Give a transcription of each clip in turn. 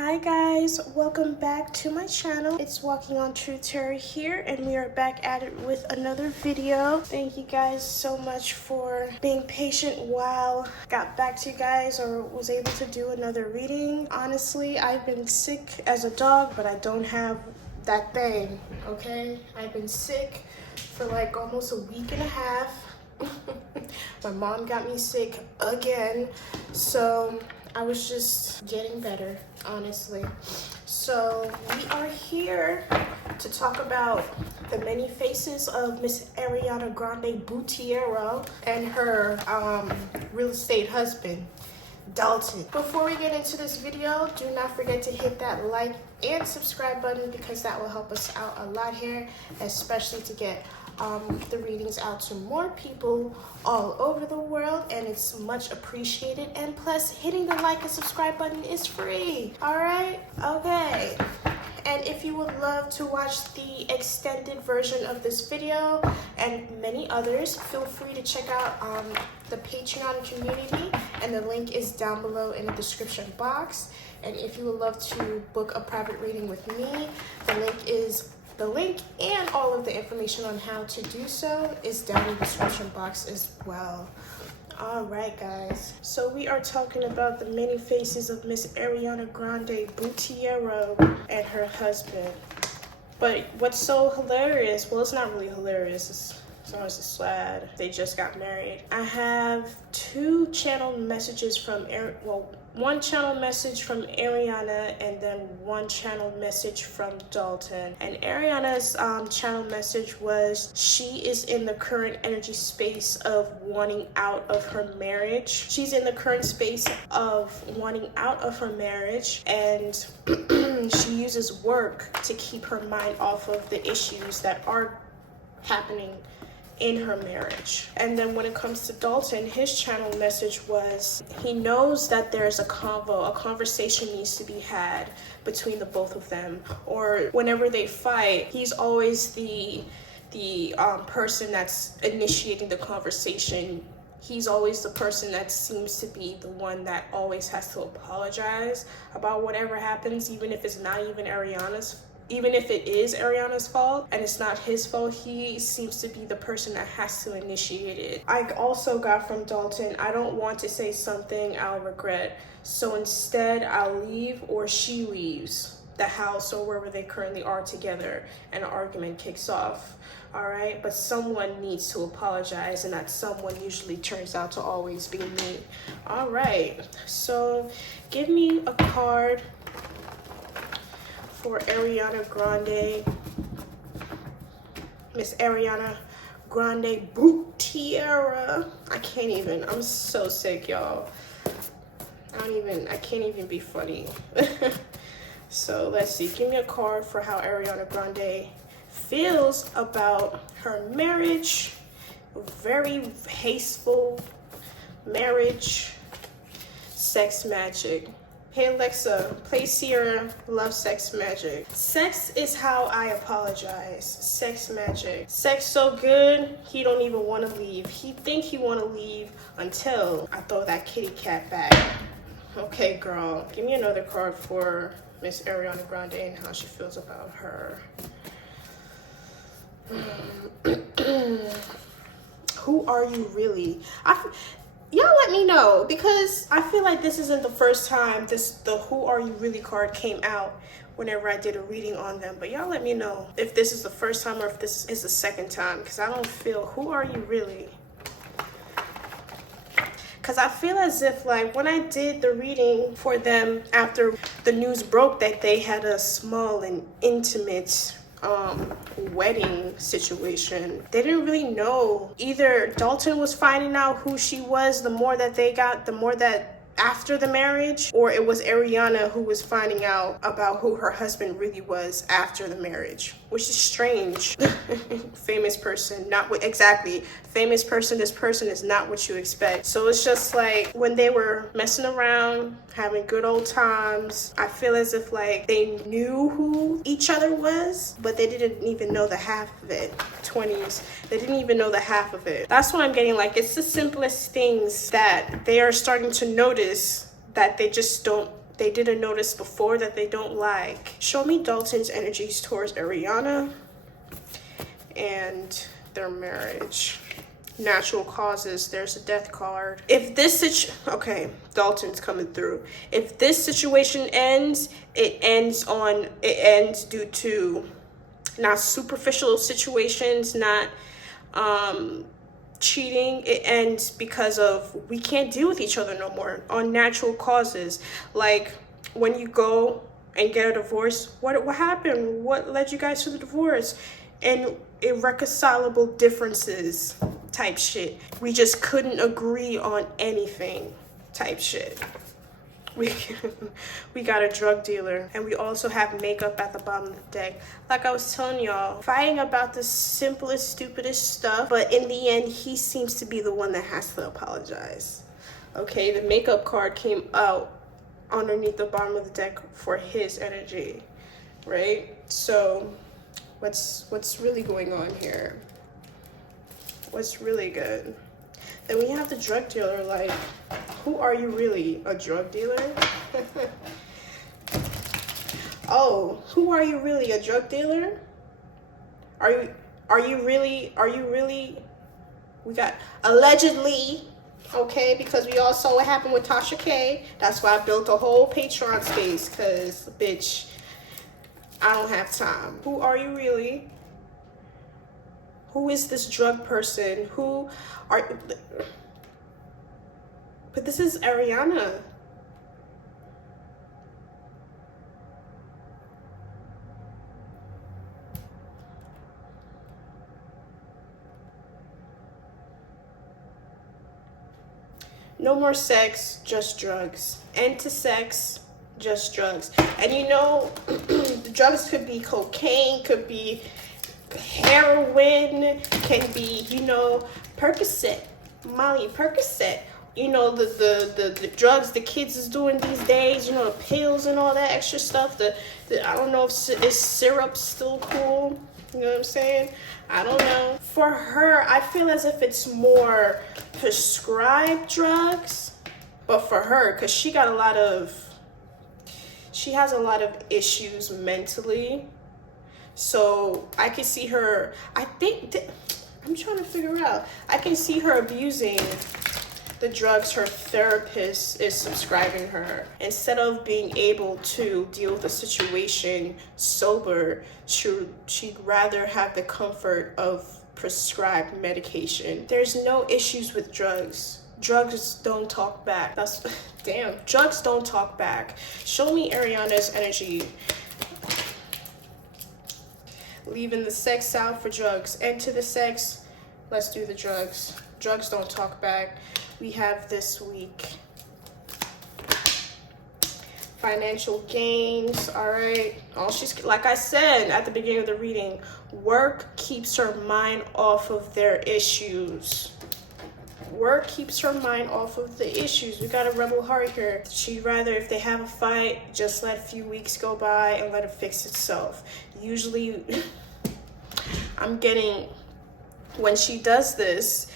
Hi guys, welcome back to my channel. It's Walking on Truth Terry here, and we are back at it with another video. Thank you guys so much for being patient while I got back to you guys or was able to do another reading. Honestly, I've been sick as a dog, but I don't have that thing, okay? I've been sick for like almost a week and a half. My mom got me sick again, so I was just getting better, honestly. So we are here to talk about the many faces of Miss Ariana Grande Boutiero and her real estate husband, Dalton. Before we get into this video, do not forget to hit that like and subscribe button because that will help us out a lot here, especially to get the readings out to more people all over the world, and it's much appreciated. And plus, hitting the like and subscribe button is free. All right? Okay. And if you would love to watch the extended version of this video and many others, feel free to check out the Patreon community, and the link is down below in the description box. And if you would love to book a private reading with me, the link and all of the information on how to do so is down in the description box as well. All right, guys. So we are talking about the many faces of Miss Ariana Grande Boutiero and her husband. But what's so hilarious, well, it's not really hilarious, it's honestly sad. They just got married. I have two channel messages from one channel message from Ariana and then one channel message from Dalton. And Ariana's channel message was she is in the current energy space of wanting out of her marriage. She's in the current space of wanting out of her marriage, and she uses work to keep her mind off of the issues that are happening in her marriage. And then when it comes to Dalton, his channel message was he knows that there's a conversation needs to be had between the both of them, or whenever they fight, he's always the person that's initiating the conversation. He's always the person that seems to be the one that always has to apologize about whatever happens, even if it's not even if it is Ariana's fault and it's not his fault. He seems to be the person that has to initiate it. I also got from Dalton, I don't want to say something I'll regret, so instead I'll leave or she leaves the house or wherever they currently are together and an argument kicks off. All right, but someone needs to apologize, and that someone usually turns out to always be me. All right, so give me a card for Ariana Grande, Miss Ariana Grande Boutiero. I'm so sick, y'all. I can't even be funny. So let's see, give me a card for how Ariana Grande feels about her marriage, very hasteful marriage, sex magic. Hey Alexa, play Sierra Love Sex Magic. Sex is how I apologize. Sex magic. Sex so good, he don't even want to leave. He think he want to leave until I throw that kitty cat back. Okay, girl. Give me another card for Miss Ariana Grande and how she feels about her. Who are you really? Y'all let me know, because I feel like this isn't the first time the Who Are You Really card came out whenever I did a reading on them. But y'all let me know if this is the first time or if this is the second time, because I don't feel Who Are You Really? Because I feel as if, like, when I did the reading for them after the news broke that they had a small and intimate wedding situation, they didn't really know. Either Dalton was finding out who she was the more that after the marriage, or it was Ariana who was finding out about who her husband really was after the marriage, which is strange. Famous person, not what exactly. Famous person, this person is not what you expect. So it's just like when they were messing around, having good old times, I feel as if like they knew who each other was, but they didn't even know the half of it. 20s, they didn't even know the half of it. That's what I'm getting. Like, it's the simplest things that they are starting to notice that they just don't they didn't notice before that they don't like. Show me Dalton's energies towards Ariana and their marriage. Natural causes, there's a death card. If this okay, Dalton's coming through. If this situation ends, it ends due to not superficial situations, not cheating. It ends because of we can't deal with each other no more, on natural causes. Like when you go and get a divorce, what happened? What led you guys to the divorce? And irreconcilable differences type shit. We just couldn't agree on anything type shit. We got a drug dealer, and we also have makeup at the bottom of the deck. Like I was telling y'all, fighting about the simplest, stupidest stuff, but in the end, he seems to be the one that has to apologize. Okay, the makeup card came out underneath the bottom of the deck for his energy, right? So what's really going on here? What's really good? Then we have the drug dealer. Like, who are you really? A drug dealer? Oh, who are you really? A drug dealer? Are you really? We got allegedly, okay, because we all saw what happened with Tasha K. That's why I built a whole Patreon space, because bitch, I don't have time. Who are you really? Who is this drug person? Who are... But this is Ariana. No more sex, just drugs. End to sex, just drugs. And you know, the drugs could be cocaine, could be heroin, can be, you know, Percocet, Molly Percocet. You know, the drugs the kids is doing these days, you know, the pills and all that extra stuff. The I don't know if is syrup still cool. You know what I'm saying? I don't know. For her, I feel as if it's more prescribed drugs. But for her, because she has a lot of issues mentally. So I can see her, I'm trying to figure out. I can see her abusing the drugs her therapist is subscribing her. Instead of being able to deal with the situation sober, she'd rather have the comfort of prescribed medication. There's no issues with drugs. Drugs don't talk back. That's, damn, drugs don't talk back. Show me Ariana's energy. Leaving the sex out for drugs. Into the sex, let's do the drugs. Drugs don't talk back. We have this week. Financial gains, all right. All she's, like I said at the beginning of the reading, work keeps her mind off of their issues. Work keeps her mind off of the issues. We got a rebel heart here. She'd rather, if they have a fight, just let a few weeks go by and let it fix itself. Usually, I'm getting, when she does this,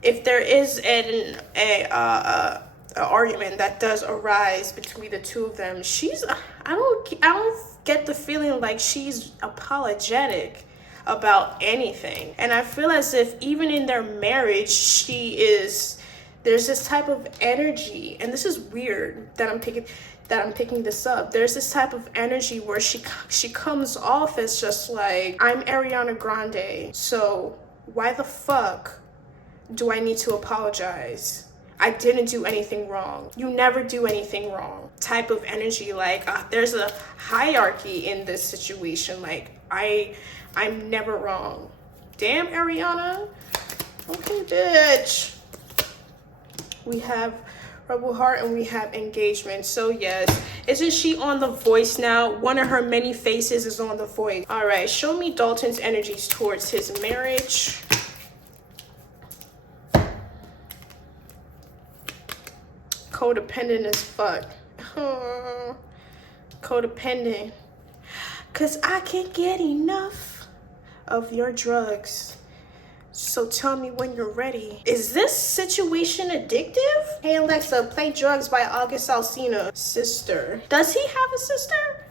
if there is an argument that does arise between the two of them, I don't get the feeling like she's apologetic about anything. And I feel as if even in their marriage, there's this type of energy, and this is weird that I'm picking this up. There's this type of energy where she comes off as just like, I'm Ariana Grande, so why the fuck do I need to apologize? I didn't do anything wrong. You never do anything wrong. Type of energy, like there's a hierarchy in this situation. Like I'm never wrong. Damn, Ariana. Okay, bitch. We have Rebel Heart and we have engagement. So yes, isn't she on The Voice now? One of her many faces is on The Voice. All right, show me Dalton's energies towards his marriage. Codependent as fuck. Oh, codependent. Cause I can't get enough of your drugs. So tell me when you're ready. Is this situation addictive? Hey Alexa, play Drugs by August Alsina. Sister. Does he have a sister?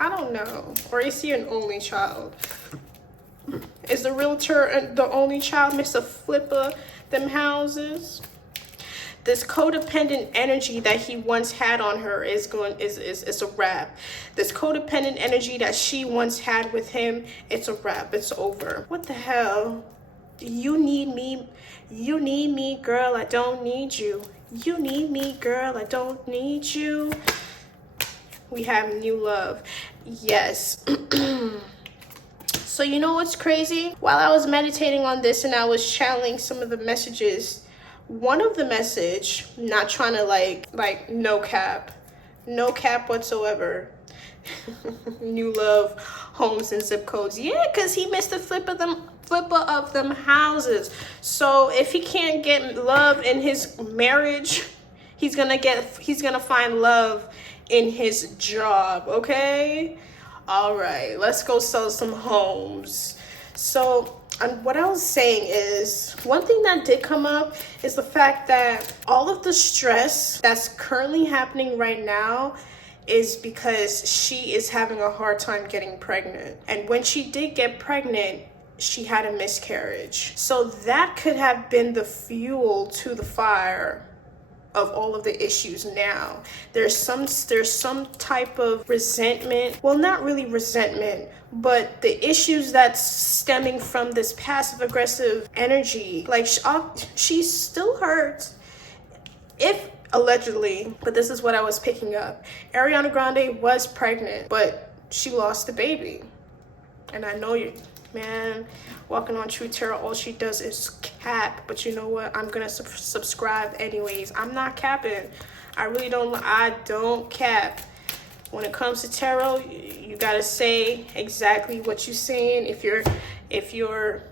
I don't know. Or is he an only child? Is the realtor the only child? Mr. Flipper them houses? This codependent energy that he once had on her is a wrap. This codependent energy that she once had with him, it's a wrap. It's over. What the hell? You need me. You need me, girl. I don't need you. You need me, girl. I don't need you. We have new love. Yes. So you know what's crazy? While I was meditating on this and I was channeling some of the messages, one of the message, not trying to like no cap whatsoever. New love, homes and zip codes. Yeah, because he missed the flipper of them houses. So if he can't get love in his marriage, he's gonna find love in his job. Okay, all right, let's go sell some homes. So what I was saying is, one thing that did come up is the fact that all of the stress that's currently happening right now is because she is having a hard time getting pregnant. And when she did get pregnant, she had a miscarriage. So that could have been the fuel to the fire of all of the issues now. There's some type of resentment. Well, not really resentment, but the issues that's stemming from this passive aggressive energy. Like she's still hurt. If allegedly, but this is what I was picking up. Ariana Grande was pregnant, but she lost the baby. And I know you, man, walking on Truth Tarot, all she does is cap. But you know what? I'm gonna subscribe anyways. I'm not capping. I don't cap. When it comes to tarot, you gotta say exactly what you're saying. If you're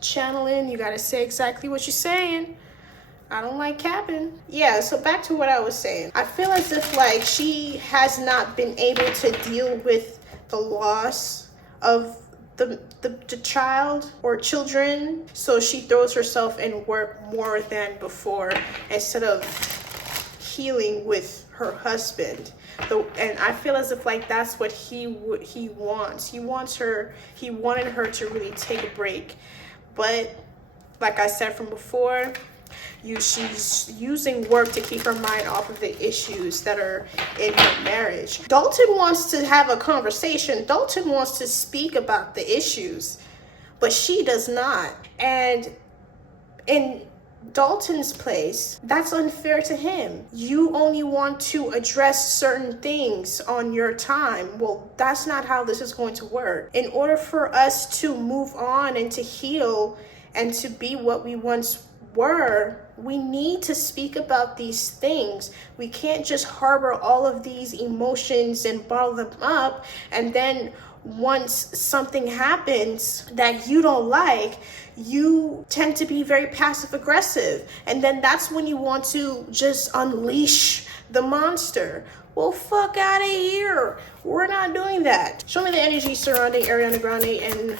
channeling, you gotta say exactly what you're saying. I don't like capping. Yeah, so back to what I was saying. I feel as if like she has not been able to deal with the loss of the child or children, so she throws herself in work more than before instead of healing with her husband. And I feel as if like that's what he wants. He wanted her to really take a break, but like I said from before, she's using work to keep her mind off of the issues that are in her marriage. Dalton wants to have a conversation. Dalton wants to speak about the issues, but she does not. And in Dalton's place, that's unfair to him. You only want to address certain things on your time. Well, that's not how this is going to work. In order for us to move on and to heal and to be what we once were, we need to speak about these things. We can't just harbor all of these emotions and bottle them up, and then once something happens that you don't like, you tend to be very passive aggressive, and then that's when you want to just unleash the monster. Well, fuck out of here. We're not doing that. Show me the energy surrounding Ariana Grande and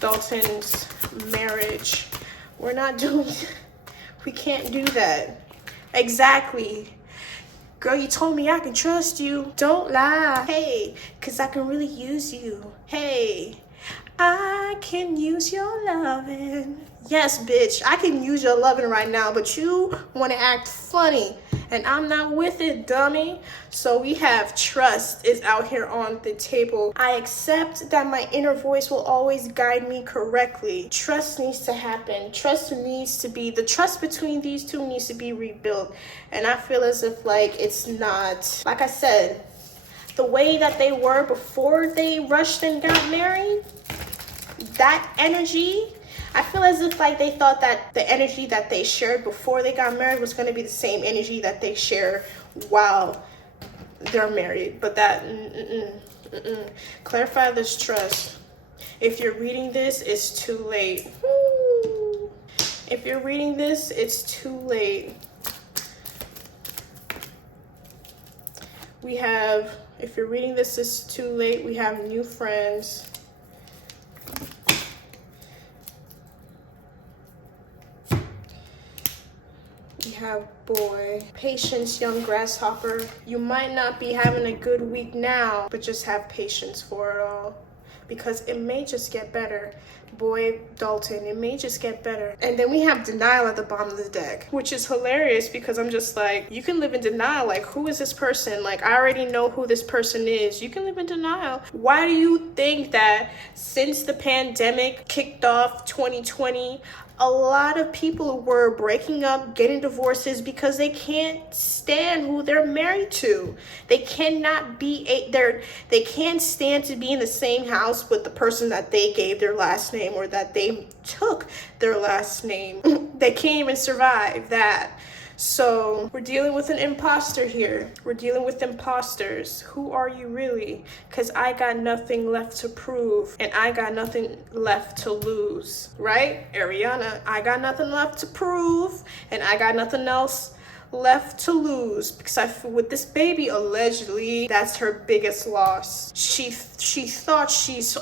Dalton's marriage. We're not doing, we can't do that. Exactly. Girl, you told me I can trust you. Don't lie. Hey, cause I can really use you. Hey, I can use your loving. Yes, bitch, I can use your loving right now, but you wanna act funny. And I'm not with it, dummy. So we have trust is out here on the table. I accept that my inner voice will always guide me correctly. Trust needs to happen. The trust between these two needs to be rebuilt. And I feel as if like it's not, like I said, the way that they were before they rushed and got married, that energy, I feel as if like they thought that the energy that they shared before they got married was going to be the same energy that they share while they're married. But that, clarify this trust. If you're reading this, it's too late. Woo. If you're reading this, it's too late. We have, if you're reading this, it's too late. We have new friends. have boy. Patience, young grasshopper. You might not be having a good week now, but just have patience for it all, because it may just get better. Boy, Dalton, it may just get better. And then we have denial at the bottom of the deck, which is hilarious because I'm just like, you can live in denial. Like, who is this person? Like, I already know who this person is. You can live in denial. Why do you think that since the pandemic kicked off 2020, a lot of people were breaking up, getting divorces because they can't stand who they're married to? They cannot be they can't stand to be in the same house with the person that they gave their last name or that they took their last name. They can't even survive that. So we're dealing with an imposter here. We're dealing with imposters. Who are you really? Because I got nothing left to prove and I got nothing left to lose, right? Ariana, I got nothing left to prove and I got nothing else left to lose, because with this baby, allegedly, that's her biggest loss. She thought she's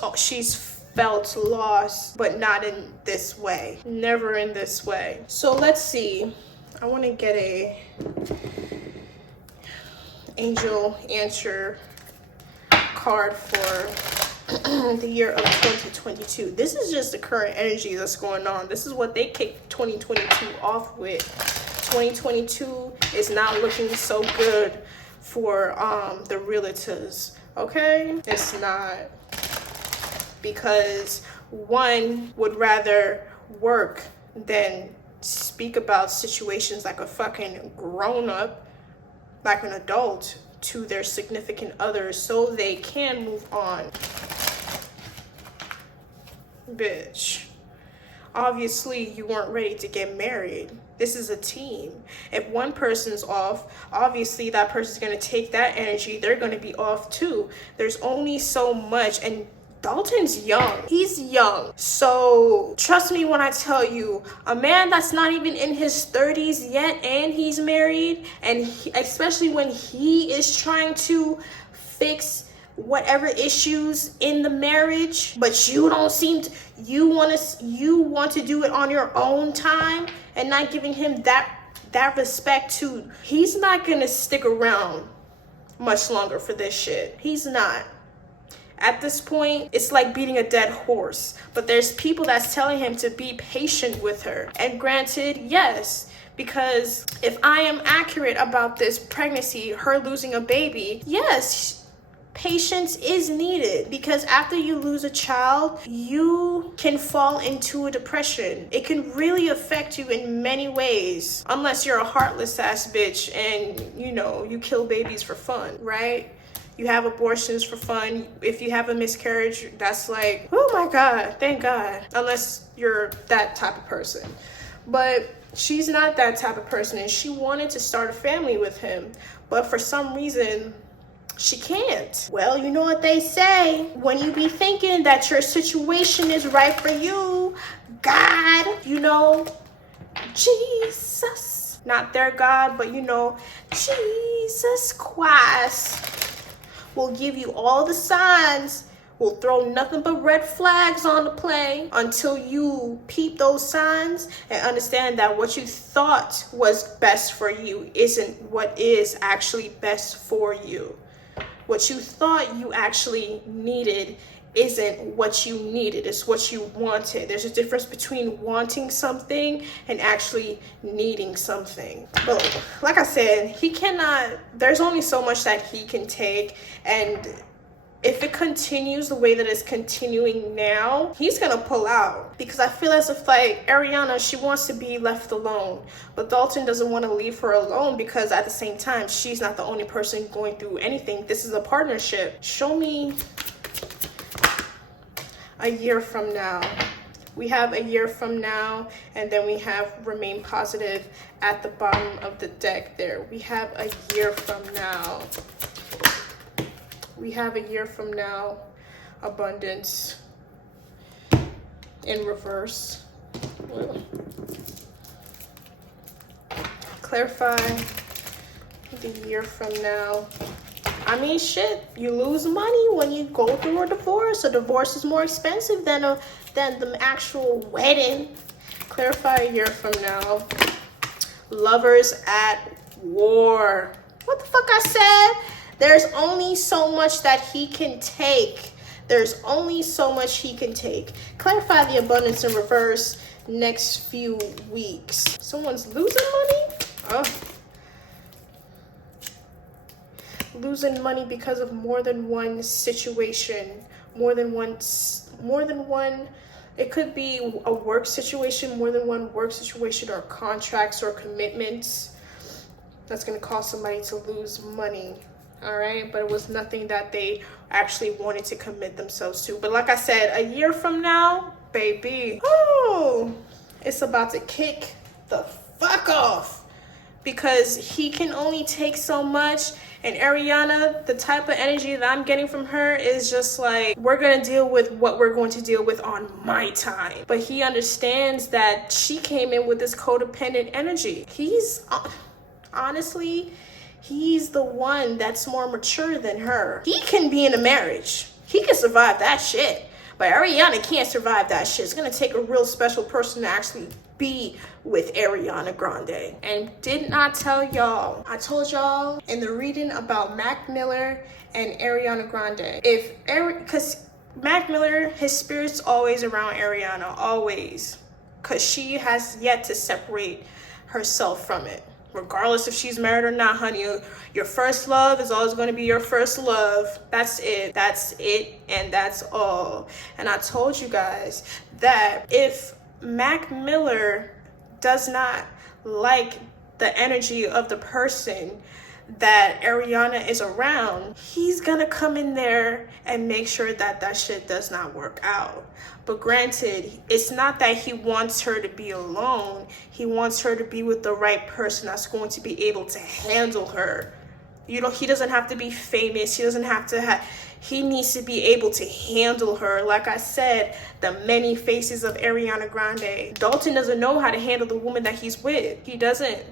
felt lost, but not in this way. Never in this way. So let's see. I want to get a angel answer card for the year of 2022. This is just the current energy that's going on. This is what they kicked 2022 off with. 2022 is not looking so good for the realtors, okay? It's not, because one would rather work than speak about situations like a fucking grown-up, like an adult, to their significant others so they can move on. Bitch, obviously you weren't ready to get married. This is a team. If one person's off, obviously that person's going to take that energy. They're going to be off too. There's only so much, and Dalton's young. He's young. So trust me when I tell you, a man that's not even in his 30s yet and he's married, and especially when he is trying to fix whatever issues in the marriage, but you don't seem to, you want to do it on your own time and not giving him that respect too. He's not gonna stick around much longer for this shit. He's not. At this point, it's like beating a dead horse. But there's people that's telling him to be patient with her. And granted, yes, because if I am accurate about this pregnancy, her losing a baby, yes, patience is needed, because after you lose a child, you can fall into a depression. It can really affect you in many ways, unless you're a heartless ass bitch and, you know, you kill babies for fun, right? You have abortions for fun. If you have a miscarriage, that's like, oh my God, thank God. Unless you're that type of person. But she's not that type of person, and she wanted to start a family with him. But for some reason, she can't. Well, you know what they say. When you be thinking that your situation is right for you, God, you know, Jesus, not their God, but you know, Jesus Christ will give you all the signs, will throw nothing but red flags on the play until you peep those signs and understand that what you thought was best for you isn't what is actually best for you. What you thought you actually needed isn't what you needed, it's what you wanted. There's a difference between wanting something and actually needing something. But like I said, there's only so much that he can take, and if it continues the way that it's continuing now, he's gonna pull out. Because I feel as if, like, Ariana, she wants to be left alone, but Dalton doesn't want to leave her alone, because at the same time, she's not the only person going through anything. This is a partnership. Show me a year from now. We have a year from now, and then we have remain positive at the bottom of the deck there. We have a year from now. We have a year from now, abundance in reverse. Clarify the year from now. I mean, shit, you lose money when you go through a divorce. A divorce is more expensive than the actual wedding. Clarify a year from now. Lovers at war. What the fuck I said? There's only so much that he can take. There's only so much he can take. Clarify the abundance in reverse next few weeks. Someone's losing money? Oh. Losing money because of more than one situation. More than one. It could be a work situation, more than one work situation, or contracts or commitments. That's going to cause somebody to lose money. All right, but it was nothing that they actually wanted to commit themselves to. But like I said, a year from now, baby, oh, it's about to kick the fuck off, because he can only take so much. And Ariana, the type of energy that I'm getting from her is just like, we're gonna deal with what we're going to deal with on my time. But he understands that she came in with this codependent energy. He's honestly, he's the one that's more mature than her. He can be in a marriage. He can survive that shit. But Ariana can't survive that shit. It's gonna take a real special person to actually be with Ariana Grande. And did not tell y'all, I told y'all in the reading about Mac Miller and Ariana Grande. Because Mac Miller, his spirit's always around Ariana, always. Because she has yet to separate herself from it. Regardless if she's married or not, honey, your first love is always going to be your first love. That's it, and that's all. And I told you guys that if Mac Miller does not like the energy of the person that Ariana is around, he's gonna come in there and make sure that that shit does not work out. But granted, it's not that he wants her to be alone. He wants her to be with the right person that's going to be able to handle her. You know, he doesn't have to be famous. He doesn't have to he needs to be able to handle her. Like I said, the many faces of Ariana Grande. Dalton doesn't know how to handle the woman that he's with. He doesn't.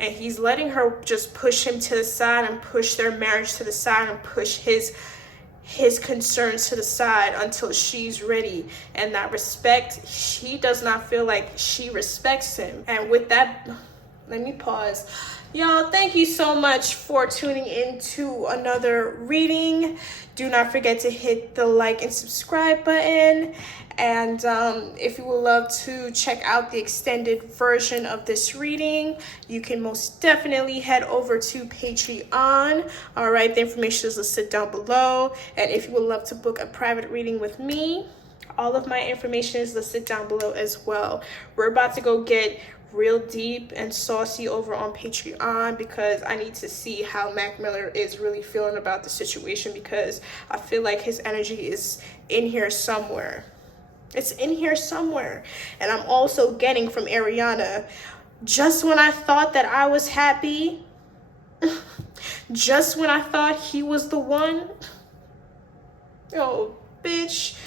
And he's letting her just push him to the side and push their marriage to the side and push his concerns to the side until she's ready. And that respect, he does not feel like she respects him. And with that, let me pause. Y'all, thank you so much for tuning in to another reading. Do not forget to hit the like and subscribe button. And if you would love to check out the extended version of this reading, you can most definitely head over to Patreon. All right, the information is listed down below. And if you would love to book a private reading with me, all of my information is listed down below as well. We're about to go get real deep and saucy over on Patreon, because I need to see how Mac Miller is really feeling about the situation, because I feel like his energy is in here somewhere. It's in here somewhere. And I'm also getting from Ariana, just when I thought that I was happy, just when I thought he was the one. Oh, bitch.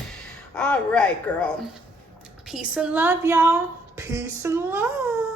All right, girl. Peace and love, y'all. Peace and love.